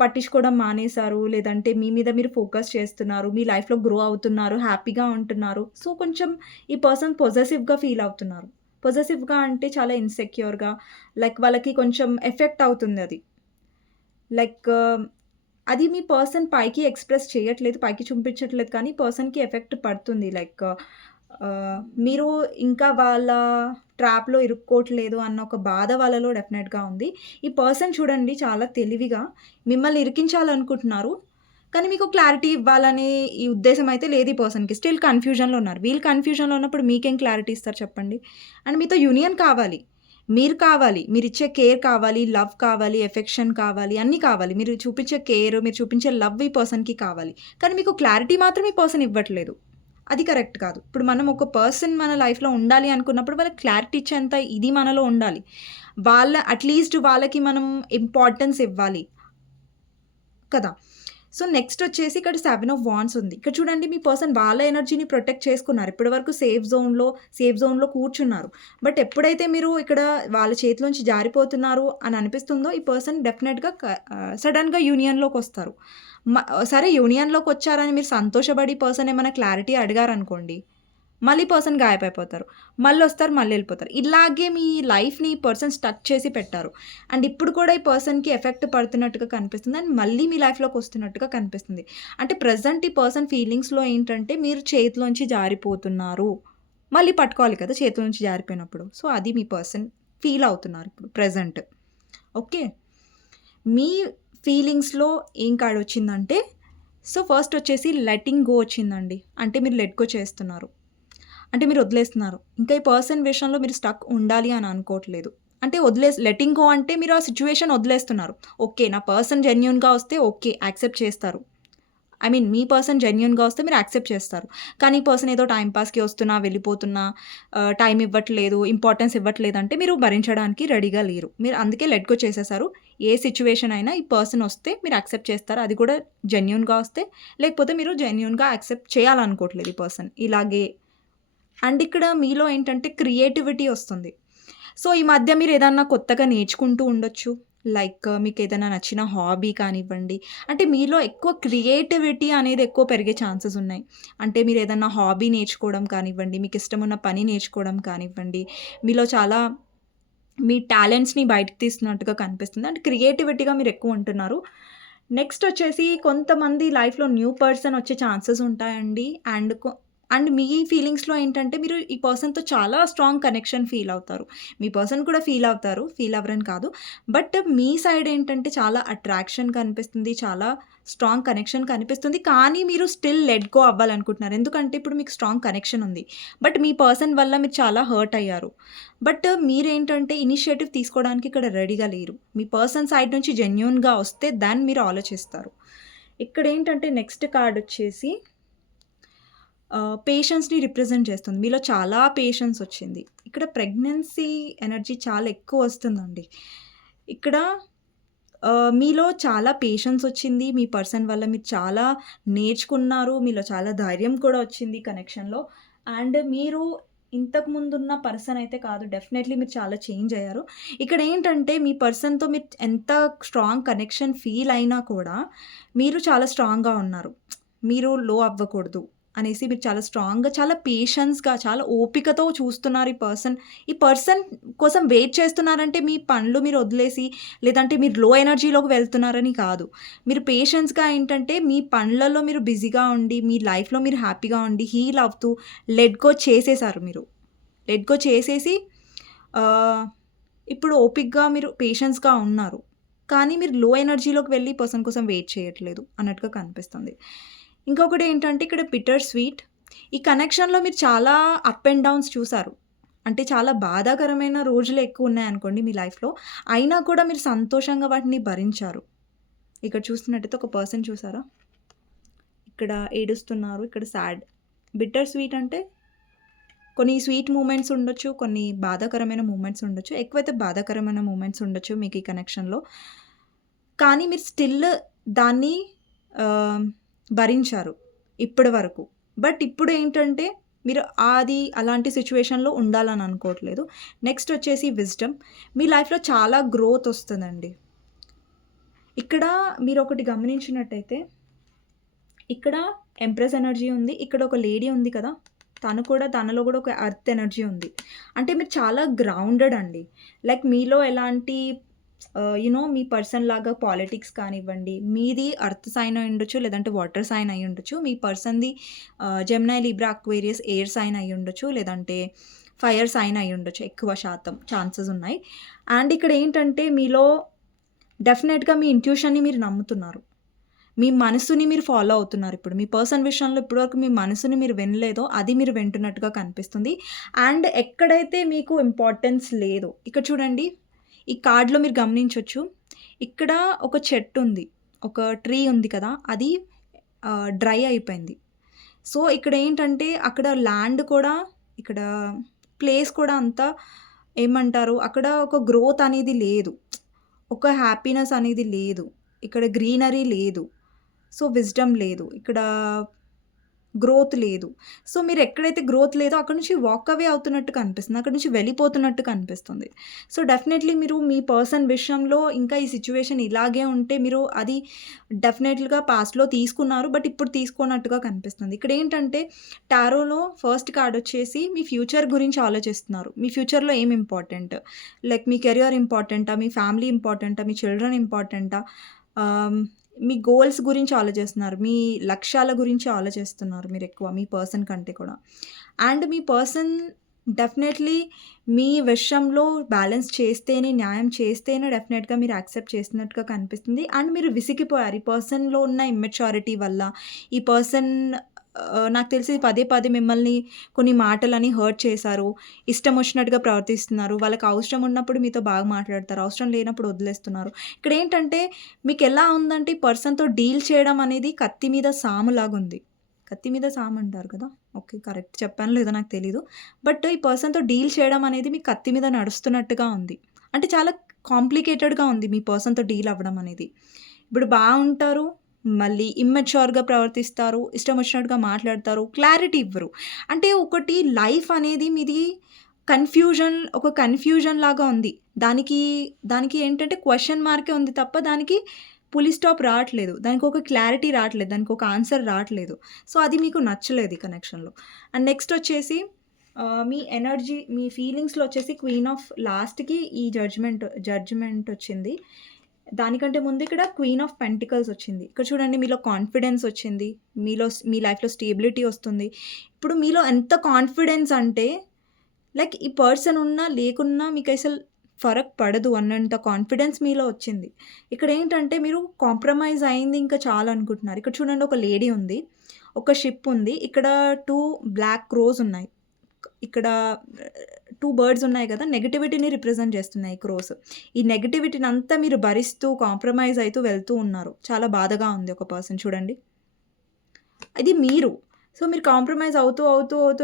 పట్టించుకోవడం మానేశారు. లేదంటే మీ మీద మీరు ఫోకస్ చేస్తున్నారు. మీ లైఫ్‌లో గ్రో అవుతున్నారు. హ్యాపీగా ఉంటున్నారు. సో, కొంచెం ఈ పర్సన్ పొసెసివ్‌గా ఫీల్ అవుతున్నారు. పొసెసివ్‌గా అంటే చాలా ఇన్‌సెక్యూర్‌గా లైక్ వాళ్ళకి కొంచెం ఎఫెక్ట్ అవుతుందది. లైక్ అది మీ పర్సన్ పైకి ఎక్స్‌ప్రెస్ చేయట్లేదు. పైకి చూపించట్లేదు కానీ పర్సన్‌కి ఎఫెక్ట్ పడుతుంది. లైక్ మీరు ఇంకా వాళ్ళ ట్రాప్‌లో ఇరుక్కోవట్లేదు అన్న ఒక బాధ వాళ్ళలో డెఫినెట్‌గా ఉంది. ఈ పర్సన్ చూడండి చాలా తెలివిగా మిమ్మల్ని ఇరికించాలనుకుంటున్నారు. కానీ మీకు క్లారిటీ ఇవ్వాలనే ఈ ఉద్దేశ్యం అయితే లేదు ఈ పర్సన్‌కి. స్టిల్ కన్‌ఫ్యూజన్‌లో ఉన్నారు. వీళ్ళు కన్‌ఫ్యూజన్‌లో ఉన్నప్పుడు మీకేం క్లారిటీ ఇస్తారు చెప్పండి? అండ్ మీతో యూనియన్ కావాలి. మీరు కావాలి. మీరిచ్చే కేర్ కావాలి, లవ్ కావాలి, ఎఫెక్షన్ కావాలి, అన్నీ కావాలి. మీరు చూపించే కేర్, మీరు చూపించే లవ్ ఈ పర్సన్‌కి కావాలి. కానీ మీకు క్లారిటీ మాత్రం ఈ పర్సన్ ఇవ్వట్లేదు. అది కరెక్ట్ కాదు. ఇప్పుడు మనం ఒక పర్సన్ మన లైఫ్‌లో ఉండాలి అనుకున్నప్పుడు వాళ్ళకి క్లారిటీ ఇచ్చేంత ఇది మనలో ఉండాలి. అట్‌లీస్ట్ వాళ్ళకి మనం ఇంపార్టెన్స్ ఇవ్వాలి కదా! సో, నెక్స్ట్ వచ్చేసి ఇక్కడ 7 ఆఫ్ వాండ్స్ ఉంది. ఇక్కడ చూడండి మీ పర్సన్ వాళ్ళ ఎనర్జీని ప్రొటెక్ట్ చేసుకున్నారు. ఇప్పటి వరకు సేఫ్ జోన్‌లో కూర్చున్నారు. బట్ ఎప్పుడైతే మీరు ఇక్కడ వాళ్ళ చేతిలోంచి జారిపోతున్నారు అని అనిపిస్తుందో ఈ పర్సన్ డెఫినెట్‌గా సడెన్‌గా యూనియన్‌లోకొస్తారు. మ సరే యూనియన్‌లోకొచ్చారని మీరు సంతోషపడి పర్సన్ ఏమైనా క్లారిటీ అడిగారనుకోండి, మళ్ళీ పర్సన్ గాయమైపోతారు. మళ్ళొస్తారు, మళ్ళెళ్ళిపోతారు. ఇలాగే మీ లైఫ్‌ని పర్సన్ స్టక్ చేసి పెట్టారు. అండ్ ఇప్పుడు కూడా ఈ పర్సన్‌కి ఎఫెక్ట్ పడుతున్నట్టుగా కనిపిస్తుంది. అండ్ మళ్ళీ మీ లైఫ్‌లోకొస్తున్నట్టుగా కనిపిస్తుంది. అంటే ప్రెజెంట్ ఈ పర్సన్ ఫీలింగ్స్‌లో ఏంటంటే మీరు చేతిలోంచి జారిపోతున్నారు. మళ్ళీ పట్టుకోవాలి కదా! చేతిలో నుంచి జారిపోయినప్పుడు. సో, అది మీ పర్సన్ ఫీల్ అవుతున్నారు ఇప్పుడు ప్రెజెంట్. ఓకే. మీ ఫీలింగ్స్‌లో ఏం కార్డ్ వచ్చిందంటే, సో, ఫస్ట్ వచ్చేసి లెట్టింగ్ గో వచ్చిందండి. అంటే మీరు లెట్ గో చేస్తున్నారు. అంటే మీరు వదిలేస్తున్నారు. ఇంకా ఈ పర్సన్ విషయంలో మీరు స్టక్ ఉండాలి అని అనుకోవట్లేదు. అంటే లెట్టింగ్ గో అంటే మీరు ఆ సిట్యుయేషన్ వదిలేస్తున్నారు. ఓకే. నా పర్సన్ జెన్యూన్‌గా వస్తే ఓకే. యాక్సెప్ట్ చేస్తారు. మీ పర్సన్ జెన్యూన్‌గా వస్తే మీరు యాక్సెప్ట్ చేస్తారు. కానీ ఈ పర్సన్ ఏదో టైమ్ పాస్‌కి వస్తున్నా, వెళ్ళిపోతున్నా, టైమ్ ఇవ్వట్లేదు, ఇంపార్టెన్స్ ఇవ్వట్లేదంటే మీరు భరించడానికి రెడీగా లేరు. మీరు అందుకే లెట్ గో చేసేసారు. ఏ సిట్యుయేషన్ అయినా ఈ పర్సన్ వస్తే మీరు యాక్సెప్ట్ చేస్తారు. అది కూడా జెన్యూన్‌గా వస్తే. లేకపోతే మీరు జెన్యూన్‌గా యాక్సెప్ట్ చేయాలనుకోవట్లేదు ఈ పర్సన్. ఇలాగే అండ్ ఇక్కడ మీలో ఏంటంటే క్రియేటివిటీ వస్తుంది. సో, ఈ మధ్య మీరు ఏదన్నా కొత్తగా నేర్చుకుంటూ ఉండొచ్చు. లైక్ మీకేదైనా నచ్చిన హాబీ కానివ్వండి. అంటే మీలో ఎక్కువ క్రియేటివిటీ అనేది ఎక్కువ పెరిగే ఛాన్సెస్ ఉన్నాయి. అంటే మీరేదన్నా హాబీ నేర్చుకోవడం కానివ్వండి, మీకిష్టమున్న పని నేర్చుకోవడం కానివ్వండి, మీలో చాలా మీ టాలెంట్స్‌ని బయటకి తీస్తున్నట్టుగా కనిపిస్తుంది. అంటే క్రియేటివిటీగా మీరెక్కువ ఉంటున్నారు. నెక్స్ట్ వచ్చేసి కొంతమంది లైఫ్‌లో న్యూ పర్సన్ వచ్చే ఛాన్సెస్ ఉంటాయండి. అండ్ మీ ఫీలింగ్స్‌లో ఏంటంటే మీరు ఈ పర్సన్‌తో చాలా స్ట్రాంగ్ కనెక్షన్ ఫీల్ అవుతారు. మీ పర్సన్ కూడా ఫీల్ అవుతారు. ఫీల్ అవ్వరని కాదు. బట్ మీ సైడ్ ఏంటంటే చాలా అట్రాక్షన్ కనిపిస్తుంది. చాలా స్ట్రాంగ్ కనెక్షన్ కనిపిస్తుంది. కానీ మీరు స్టిల్ లెట్ గో అవ్వాలనుకుంటున్నారు. ఎందుకంటే ఇప్పుడు మీకు స్ట్రాంగ్ కనెక్షన్ ఉంది. బట్ మీ పర్సన్ వల్ల మీరు చాలా హర్ట్ అయ్యారు. బట్ మీరేంటంటే ఇనిషియేటివ్ తీసుకోవడానికి ఇక్కడ రెడీగా లేరు. మీ పర్సన్ సైడ్ నుంచి జెన్యూన్‌గా వస్తే దెన్ మీరు ఆలోచిస్తారు. ఇక్కడేంటంటే నెక్స్ట్ కార్డ్ వచ్చేసి పేషెన్స్‌ని రిప్రజెంట్ చేస్తుంది. మీలో చాలా పేషెన్స్ వచ్చింది. ఇక్కడ ప్రెగ్నెన్సీ ఎనర్జీ చాలా ఎక్కువ వస్తుందండి. ఇక్కడ మీలో చాలా పేషెన్స్ వచ్చింది. మీ పర్సన్ వల్ల మీరు చాలా నేర్చుకున్నారు. మీలో చాలా ధైర్యం కూడా వచ్చింది కనెక్షన్‌లో. అండ్ మీరు ఇంతకు ముందున్న పర్సన్ అయితే కాదు. డెఫినైట్‌లీ మీరు చాలా చేంజ్ అయ్యారు. ఇక్కడ ఏంటంటే మీ పర్సన్‌తో మీరు ఎంత స్ట్రాంగ్ కనెక్షన్ ఫీల్ అయినా కూడా మీరు చాలా స్ట్రాంగ్‌గా ఉన్నారు. మీరు లో అవ్వకూడదు అనేసి మీరు చాలా స్ట్రాంగ్‌గా, చాలా పేషెన్స్‌గా, చాలా ఓపికతో చూస్తున్నారు ఈ పర్సన్ కోసం వెయిట్ చేస్తున్నారంటే మీ పనులు మీరు వదిలేసి, లేదంటే మీరు లో ఎనర్జీలోకి వెళ్తున్నారని కాదు. మీరు పేషెన్స్‌గా ఏంటంటే మీ పనులలో మీరు బిజీగా ఉండి, మీ లైఫ్‌లో మీరు హ్యాపీగా ఉండి, హీల్ అవుతూ లెట్ గో చేసేసారు మీరు. లెట్ గో చేసేసి ఆహ్, ఇప్పుడు ఓపికగా మీరు పేషెన్స్‌గా ఉన్నారు. కానీ మీరు లో ఎనర్జీలోకి వెళ్ళి పర్సన్ కోసం వెయిట్ చేయట్లేదు అన్నట్టుగా కనిపిస్తుంది. ఇంకొకటేంటంటే ఇక్కడ బిటర్ స్వీట్. ఈ కనెక్షన్‌లో మీరు చాలా అప్ అండ్ డౌన్స్ చూసారు. అంటే చాలా బాధాకరమైన రోజులే ఎక్కువున్నాయనుకోండి మీ లైఫ్‌లో. అయినా కూడా మీరు సంతోషంగా వాటిని భరించారు. ఇక్కడ చూస్తున్నట్టయితే ఒక పర్సన్ చూసారా? ఇక్కడ ఏడుస్తున్నారు. ఇక్కడ సాడ్. బిటర్ స్వీట్ అంటే కొన్ని స్వీట్ మూమెంట్స్ ఉండొచ్చు. కొన్ని బాధాకరమైన మూమెంట్స్ ఉండొచ్చు. ఎక్కువైతే బాధాకరమైన మూమెంట్స్ ఉండొచ్చు మీకు ఈ కనెక్షన్‌లో. కానీ మీరు స్టిల్ దాన్ని ఆహ్, భరించారు ఇప్పటి వరకు. బట్ ఇప్పుడేంటంటే మీరు అలాంటి సిట్యుయేషన్‌లో ఉండాలని అనుకోవట్లేదు. నెక్స్ట్ వచ్చేసి విజ్డమ్. మీ లైఫ్‌లో చాలా గ్రోత్ వస్తదండి. ఇక్కడ మీరొకటి గమనించినట్టయితే ఇక్కడ ఎంప్రెస్ ఎనర్జీ ఉంది. ఇక్కడ ఒక లేడీ ఉంది కదా! తనలో కూడా ఒక ఎర్త్ ఎనర్జీ ఉంది. అంటే మీరు చాలా గ్రౌండెడ్ అండి. లైక్ మీలో ఎలాంటి మీ పర్సన్ లాగా పాలిటిక్స్ కానివ్వండి, మీది ఎర్త్ సైన్ అయ్యుండొచ్చు, లేదంటే వాటర్ సైన్ అయ్యుండొచ్చు. మీ పర్సన్‌ది Gemini, Libra, Aquarius air sign అయ్యుండొచ్చు, లేదంటే ఫైర్ సైన్ అయ్యుండొచ్చు. ఎక్కువ శాతం ఛాన్సెస్ ఉన్నాయి. అండ్ ఇక్కడ ఏంటంటే మీలో డెఫినెట్‌గా మీ ఇంట్యూషన్‌ని మీరు నమ్ముతున్నారు. మీ మనసుని మీరు ఫాలో అవుతున్నారు ఇప్పుడు. మీ పర్సన్ విషయంలో ఇప్పటివరకు మీ మనసుని మీరు వినలేదో, అది మీరు వింటున్నట్టుగా కనిపిస్తుంది. అండ్ ఎక్కడైతే మీకు ఇంపార్టెన్స్ లేదో ఇక్కడ చూడండి, ఈ కార్డ్‌లో మీరు గమనించొచ్చు. ఇక్కడ ఒక చెట్టుంది. ఒక ట్రీ ఉంది కదా! అది డ్రై అయిపోయింది. సో, ఇక్కడేంటంటే అక్కడ ల్యాండ్ కూడా, ఇక్కడ ప్లేస్ కూడా అంత ఏమంటారు, అక్కడ ఒక గ్రోత్ అనేది లేదు. ఒక హ్యాపీనెస్ అనేది లేదు. ఇక్కడ గ్రీనరీ లేదు. సో, విజ్డమ్ లేదు. ఇక్కడ గ్రోత్ లేదు. సో, మీరెక్కడైతే గ్రోత్ లేదో అక్కడి నుంచి వాక్ అవే అవుతున్నట్టు కనిపిస్తుంది. అక్కడి నుంచి వెళ్ళిపోతున్నట్టు కనిపిస్తుంది. సో, డెఫినెట్‌లీ మీరు మీ పర్సన్ విషయంలో ఇంకా ఈ సిట్యుయేషన్ ఇలాగే ఉంటే మీరు అది డెఫినెట్‌గా పాస్ట్‌లో తీసుకున్నారు. బట్ ఇప్పుడు తీసుకోనట్టుగా కనిపిస్తుంది. ఇక్కడేంటంటే టారోలో ఫస్ట్ కార్డ్ వచ్చేసి మీ ఫ్యూచర్ గురించి ఆలోచిస్తున్నారు. మీ ఫ్యూచర్‌లో ఏం ఇంపార్టెంట్? లైక్ మీ కెరియర్ ఇంపార్టెంటా? మీ ఫ్యామిలీ ఇంపార్టెంటా? మీ చిల్డ్రన్ ఇంపార్టెంటా? ఆహ్, మీ గోల్స్ గురించి ఆలోచిస్తున్నారు. మీ లక్ష్యాల గురించి ఆలోచిస్తున్నారు మీరెక్కువ మీ పర్సన్ కంటే కూడా. అండ్ మీ పర్సన్ డెఫినెట్‌లీ మీ విషయంలో బ్యాలెన్స్ చేస్తేనే, న్యాయం చేస్తేనే డెఫినెట్‌గా మీరు యాక్సెప్ట్ చేసినట్టుగా కనిపిస్తుంది. అండ్ మీరు విసిగిపోయారు. ఈ పర్సన్‌లో ఉన్న ఇమ్మెచ్యూరిటీ వల్ల, ఈ పర్సన్ నాకు తెలిసి పదే పదే మిమ్మల్ని కొన్ని మాటలని హర్ట్ చేశారు. ఇష్టం వచ్చినట్టుగా ప్రవర్తిస్తున్నారు. వాళ్ళకి అవసరం ఉన్నప్పుడు మీతో బాగా మాట్లాడతారు. అవసరం లేనప్పుడు వదిలేస్తున్నారు. ఇక్కడేంటంటే మీకెలా ఉందంటే ఈ పర్సన్‌తో డీల్ చేయడం అనేది కత్తి మీద సాములాగుంది. కత్తి మీద సాము అంటారు కదా! ఓకే. కరెక్ట్ చెప్పానో లేదో నాకు తెలీదు. బట్ ఈ పర్సన్‌తో డీల్ చేయడం అనేది మీకు కత్తి మీద నడుస్తున్నట్టుగా ఉంది. అంటే చాలా కాంప్లికేటెడ్‌గా ఉంది మీ పర్సన్‌తో డీల్ అవ్వడం అనేది. ఇప్పుడు బావుంటారు. మళ్ళీ ఇమ్మెచ్యూర్‌గా ప్రవర్తిస్తారు. ఇష్టం వచ్చినట్టుగా మాట్లాడతారు. క్లారిటీ ఇవ్వరు. అంటే ఒకటి లైఫ్ అనేది మీది ఒక కన్‌ఫ్యూజన్ లాగా ఉంది. దానికి ఏంటంటే క్వెషన్ మార్కే ఉంది తప్ప దానికి ఫుల్ స్టాప్ రావట్లేదు. దానికొక క్లారిటీ రావట్లేదు. దానికొక ఆన్సర్ రావట్లేదు. సో, అది మీకు నచ్చలేదు ఈ కనెక్షన్‌లో. అండ్ నెక్స్ట్ వచ్చేసి మీ ఎనర్జీ, మీ ఫీలింగ్స్‌లో వచ్చేసి క్వీన్ ఆఫ్ లాస్ట్‌కి ఈ జడ్జ్‌మెంట్ వచ్చింది. దానికంటే ముందు ఇక్కడ క్వీన్ ఆఫ్ పెంటికల్స్ వచ్చింది. ఇక్కడ చూడండి మీలో కాన్ఫిడెన్స్ వచ్చింది. మీ లైఫ్‌లో స్టేబిలిటీ వస్తుంది. ఇప్పుడు మీలో ఎంత కాన్ఫిడెన్స్ అంటే లైక్ ఈ పర్సన్ ఉన్నా, లేకున్నా మీకసలు ఫరక్ పడదు అన్నంత కాన్ఫిడెన్స్ మీలో వచ్చింది. ఇక్కడేంటంటే మీరు కాంప్రమైజ్ అయింది ఇంకా చాలనుకుంటున్నారు. ఇక్కడ చూడండి ఒక లేడీ ఉంది. ఒక షిప్ ఉంది. ఇక్కడ 2 బ్లాక్ క్రోస్ ఉన్నాయి. ఇక్కడ 2 బర్డ్స్ ఉన్నాయి కదా! నెగటివిటీని రిప్రజెంట్ చేస్తున్నాయి ఈ క్రోస్. ఈ నెగటివిటీనంతా మీరు భరిస్తూ, కాంప్రమైజ్ అయితూ వెళ్తూ ఉన్నారు. చాలా బాధగా ఉంది ఒక పర్సన్ చూడండి. ఇది మీరు. సో, మీరు కాంప్రమైజ్ అవుతూ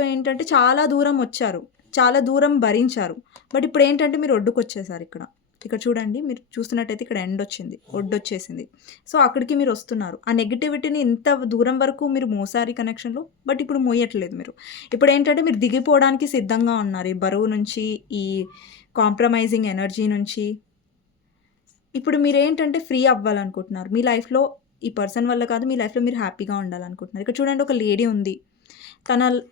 ఏంటంటే చాలా దూరం వచ్చారు. చాలా దూరం భరించారు. బట్ ఇప్పుడేంటంటే మీరు ఒడ్డుకొచ్చేసారు ఇక్కడ. ఇక్కడ చూడండి మీరు చూస్తున్నట్టయితే ఇక్కడ ఎండొచ్చింది. ఒడ్డొచ్చేసింది. సో, అక్కడికి మీరొస్తున్నారు. ఆ నెగటివిటీని ఇంత దూరం వరకు మీరు మోసారు ఈ కనెక్షన్‌లో. బట్ ఇప్పుడు మోయట్లేదు మీరు. ఇప్పుడేంటంటే మీరు దిగిపోవడానికి సిద్ధంగా ఉన్నారు. ఈ బరువు నుంచి, ఈ కాంప్రమైజింగ్ ఎనర్జీ నుంచి. ఇప్పుడు మీరేంటంటే ఫ్రీ అవ్వాలనుకుంటున్నారు. మీ లైఫ్‌లో ఈ పర్సన్ వల్ల కాదు, మీ లైఫ్‌లో మీరు హ్యాపీగా ఉండాలనుకుంటున్నారు. ఇక్కడ చూడండి ఒక లేడీ ఉంది.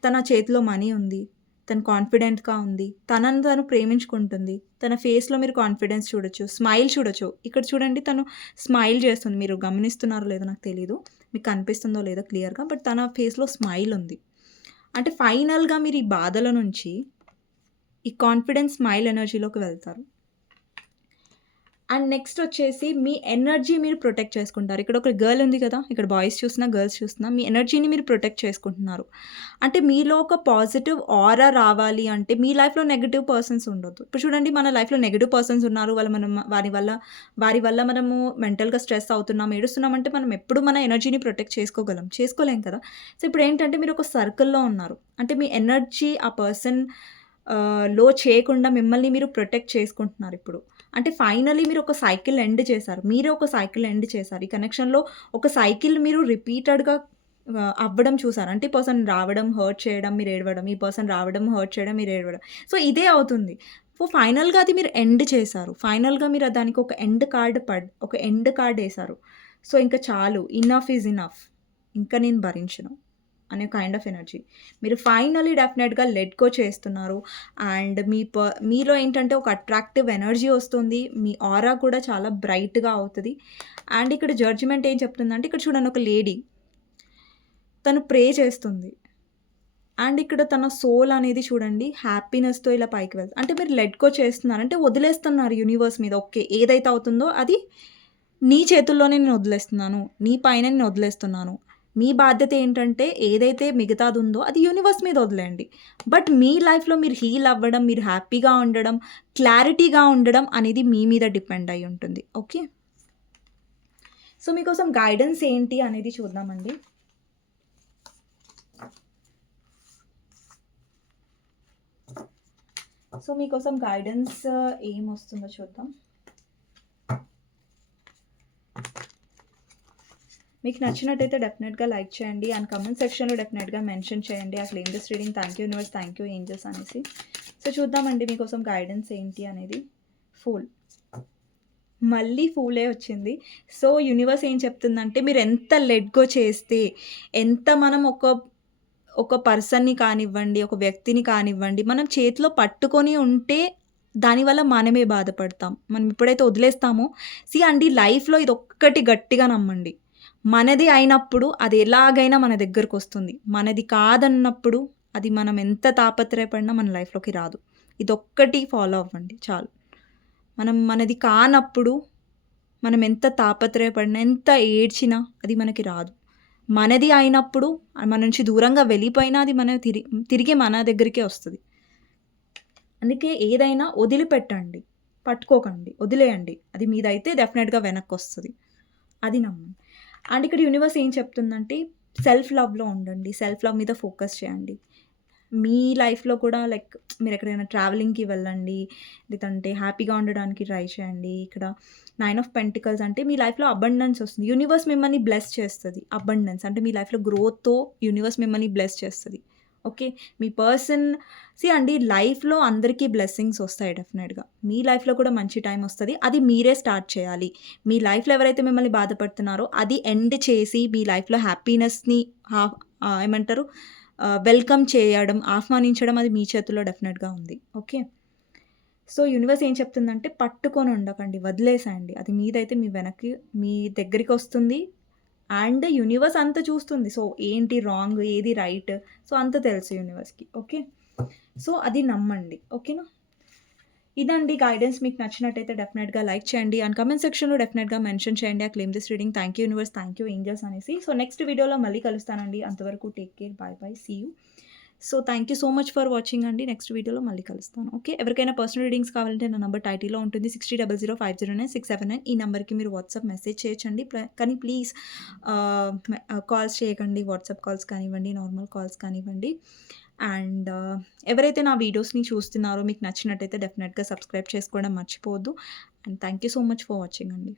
తన చేతిలో మనీ ఉంది. తను కాన్ఫిడెంట్‌గా ఉంది. తనను తను ప్రేమించుకుంటుంది. తన ఫేస్‌లో మీరు కాన్ఫిడెన్స్ చూడొచ్చు. స్మైల్ చూడొచ్చు. ఇక్కడ చూడండి తను స్మైల్ చేస్తుంది. మీరు గమనిస్తున్నారో లేదో నాకు తెలీదు. మీకు కనిపిస్తుందో లేదో క్లియర్‌గా. బట్ తన ఫేస్‌లో స్మైల్ ఉంది. అంటే ఫైనల్‌గా మీరు ఈ బాధల నుంచి ఈ కాన్ఫిడెన్స్ స్మైల్ ఎనర్జీలోకి వెళ్తారు. అండ్ నెక్స్ట్ వచ్చేసి మీ ఎనర్జీ మీరు ప్రొటెక్ట్ చేసుకుంటారు. ఇక్కడ ఒక గర్ల్ ఉంది కదా! ఇక్కడ బాయ్స్ చూసినా, గర్ల్స్ చూసినా మీ ఎనర్జీని మీరు ప్రొటెక్ట్ చేసుకుంటున్నారు. అంటే మీలో ఒక పాజిటివ్ ఆరా రావాలి అంటే మీ లైఫ్‌లో నెగెటివ్ పర్సన్స్ ఉండొద్దు. ఇప్పుడు చూడండి మన లైఫ్‌లో నెగెటివ్ పర్సన్స్ ఉన్నారు. వారి వల్ల మనము మెంటల్‌గా స్ట్రెస్ అవుతున్నాం, ఏడుస్తున్నాం అంటే మనం ఎప్పుడు మన ఎనర్జీని ప్రొటెక్ట్ చేసుకోగలం. చేసుకోలేం కదా! సో, ఇప్పుడేంటంటే మీరు ఒక సర్కిల్‌లో ఉన్నారు. అంటే మీ ఎనర్జీ ఆ పర్సన్ లో చేయకుండా మిమ్మల్ని మీరు ప్రొటెక్ట్ చేసుకుంటున్నారు ఇప్పుడు. అంటే ఫైనల్లీ మీరు ఒక సైకిల్ ఎండ్ చేశారు. మీరే ఒక సైకిల్ ఎండ్ చేశారు. ఈ కనెక్షన్‌లో ఒక సైకిల్ మీరు రిపీటెడ్‌గా అవ్వడం చూసారు. అంటే ఈ పర్సన్ రావడం, హర్ట్ చేయడం, మీరు ఏడవడం. ఈ పర్సన్ రావడం, హర్ట్ చేయడం, మీరు ఏడవడం. సో, ఇదే అవుతుంది. సో, ఫైనల్‌గా అది మీరు ఎండ్ చేశారు. ఫైనల్‌గా మీరు దానికి ఒక ఎండ్ కార్డ్ ఏసారు. సో, ఇంక చాలు. Enough is enough. ఇంక నేను భరించను అనే కైండ్ ఆఫ్ ఎనర్జీ. మీరు ఫైనల్లీ డెఫినెట్‌గా లెట్ గో చేస్తున్నారు. అండ్ మీలో ఏంటంటే ఒక అట్రాక్టివ్ ఎనర్జీ వస్తుంది. మీ ఆరా కూడా చాలా బ్రైట్‌గా అవుతది. అండ్ ఇక్కడ జడ్జ్‌మెంట్ ఏం చెప్తుందంటే ఇక్కడ చూడండి ఒక లేడీ. తను ప్రే చేస్తుంది. అండ్ ఇక్కడ తన సోల్ అనేది చూడండి హ్యాపీనెస్‌తో ఇలా పైకి అంటే మీరు లెట్ గో చేస్తున్నారు. అంటే వదిలేస్తున్నారు యూనివర్స్ మీద. ఓకే. ఏదైతే అవుతుందో అది నీ చేతుల్లోనే నేను వదిలేస్తున్నాను. నీ పైనే నేను వదిలేస్తున్నాను. మీ బాధ్యత ఏంటంటే ఏదైతే మిగతాదుందో అది యూనివర్స్ మీద వదిలేయండి. బట్ మీ లైఫ్‌లో మీరు హీల్ అవ్వడం, మీరు హ్యాపీగా ఉండడం, క్లారిటీగా ఉండడం అనేది మీ మీద డిపెండ్ అయ్యి ఉంటుంది. ఓకే. సో, మీకోసం గైడెన్స్ ఏంటి అనేది చూద్దామండి. సో, మీకోసం గైడెన్స్ ఏమొస్తుందో చూద్దాం. మీకు నచ్చినట్టయితే డెఫినెట్‌గా లైక్ చేయండి అండ్ కామెంట్ సెక్షన్‌లో డెఫినెట్‌గా మెన్షన్ చేయండి. I claim this reading. Thank you universe, thank you angels అనేసి. సో, చూద్దామండి మీకోసం గైడెన్స్ ఏంటి అనేది. ఫూల్. మళ్ళీ ఫూలే వచ్చింది. సో, యూనివర్స్ ఏం చెప్తుందంటే మీరు ఎంత లెట్ గో చేస్తే, ఎంత మనం ఒక పర్సన్‌ని కానివ్వండి, ఒక వ్యక్తిని కానివ్వండి, మనం చేతిలో పట్టుకొని ఉంటే దానివల్ల మనమే బాధపడతాం. మనం ఎప్పుడైతే వదిలేస్తామో అండి లైఫ్‌లో ఇదొక్కటి గట్టిగా నమ్మండి. మనది అయినప్పుడు అది ఎలాగైనా మన దగ్గరకొస్తుంది. మనది కాదన్నప్పుడు అది మనం ఎంత తాపత్రయపడినా మన లైఫ్‌లోకి రాదు. ఇదొక్కటి ఫాలో అవ్వండి చాలు. మనది కానప్పుడు మనం ఎంత తాపత్రయపడినా, ఎంత ఏడ్చినా అది మనకి రాదు. మనది అయినప్పుడు మన నుంచి దూరంగా వెళ్ళిపోయినా అది తిరిగి మన దగ్గరికే వస్తది. అందుకే ఏదైనా వదిలిపెట్టండి. పట్టుకోకండి. వదిలేయండి. అది మీదైతే డెఫినెట్‌గా వెనక్కొస్తది. అది నమ్మండి. అండ్ ఇక్కడ యూనివర్స్ ఏం చెప్తుందంటే సెల్ఫ్ లవ్‌లో ఉండండి. సెల్ఫ్ లవ్ మీద ఫోకస్ చేయండి. మీ లైఫ్‌లో కూడా లైక్ మీరెక్కడైనా ట్రావెలింగ్‌కి వెళ్ళండి. లేదంటే హ్యాపీగా ఉండడానికి ట్రై చేయండి. ఇక్కడ 9 ఆఫ్ పెంటికల్స్ అంటే మీ లైఫ్‌లో అబండెన్స్ వస్తుంది. యూనివర్స్ మిమ్మల్ని బ్లెస్ చేస్తది. అబండెన్స్ అంటే మీ లైఫ్‌లో గ్రోత్‌తో యూనివర్స్ మిమ్మల్ని బ్లెస్ చేస్తది. ఓకే. మీ పర్సన్ అండి లైఫ్‌లో అందరికీ బ్లెస్సింగ్స్ వస్తాయి డెఫినెట్‌గా. మీ లైఫ్‌లో కూడా మంచి టైమ్ వస్తది. అది మీరే స్టార్ట్ చేయాలి. మీ లైఫ్‌లో ఎవరైతే మిమ్మల్ని బాధపడుతున్నారో అది ఎండ్ చేసి మీ లైఫ్‌లో హ్యాపీనెస్‌ని ఏమంటారు వెల్కమ్ చేయడం, ఆహ్వానించడం అది మీ చేతుల్లో డెఫినెట్‌గా ఉంది. ఓకే. సో, యూనివర్స్ ఏం చెప్తుందంటే పట్టుకొని ఉండకండి. వదిలేసేయండి. అది మీదైతే మీ వెనక్కి మీ దగ్గరికొస్తుంది. అండ్ యూనివర్స్ అంతా చూస్తుంది. సో, ఏంటి రాంగ్, ఏది రైట్ సో, అంతా తెలుసు యూనివర్స్‌కి. ఓకే. సో, అది నమ్మండి. ఓకేనా? ఇదండి గైడెన్స్. మీకు నచ్చినట్టయితే డెఫినెట్‌గా లైక్ చేయండి అండ్ కామెంట్ సెక్షన్‌లో డెఫినెట్‌గా మెన్షన్ చేయండి. I claim this reading. Thank you universe, thank you angels అనేసి. సో, నెక్స్ట్ వీడియోలో మళ్ళీ కలుస్తానండి. అంతవరకు take care. Bye bye. See you. So, thank you so much for watching అండి. నెక్స్ట్ వీడియోలో మళ్ళీ కలుస్తాను. ఓకే. ఎవరికైనా పర్సనల్ రీడింగ్స్ కావాలంటే నా నంబర్ టైటిల్‌లో ఉంటుంది. 6000509679 ఈ నంబర్‌కి మీరు వాట్సాప్ మెసేజ్ చేయొచ్చండి. కానీ ప్లీజ్ కాల్స్ చేయకండి. వాట్సాప్ కాల్స్ కానివ్వండి, నార్మల్ కాల్స్ కానివ్వండి. అండ్ ఎవరైతే నా వీడియోస్‌ని చూస్తున్నారో మీకు నచ్చినట్టయితే డెఫినెట్‌గా సబ్స్క్రైబ్ చేసుకోవడం మర్చిపోవద్దు. And thank you so much for watching అండి.